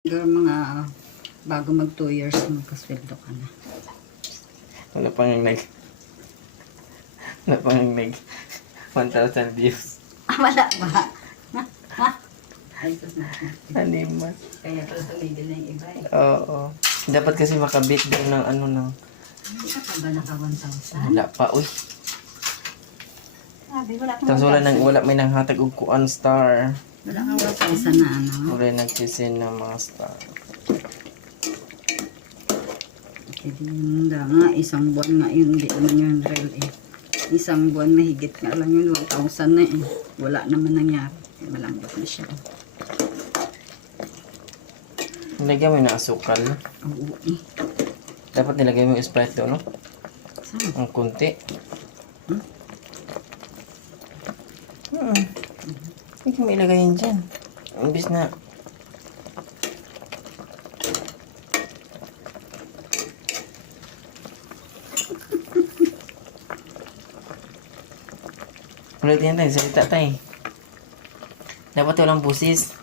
Girl, mga bago mag 2 years, magkasweldo ka na. Wala pang nag 1,000 views. Wala ba? Ay, sus na. Animal. Kaya pala tumigil na yung iba eh. Oo. Dapat kasi makabit doon ng ano ng... Hindi ka pa ba naka 1,000? Wala pa, uy. Sabi, wala kang Tapos wala may nanghatag og kuan star. Wala kang 1,000 na ano. Wala nagsisin ng mga star. Hindi yun nga, isang buwan nga yun, hindi naman yun real eh. Isang buwan mahigit nga lang yun, 1,000 na eh. Wala naman nangyari. Malambot na siya. Nilagyan mo yung asukal. Oo eh. Dapat nilagay mo yung Sprite doon, no? Saan? Ang kunti. Hmm? Hindi mo ilagay yun dyan. Imbis na... Ulit yan tayo, salita tayo. Dapat walang busis.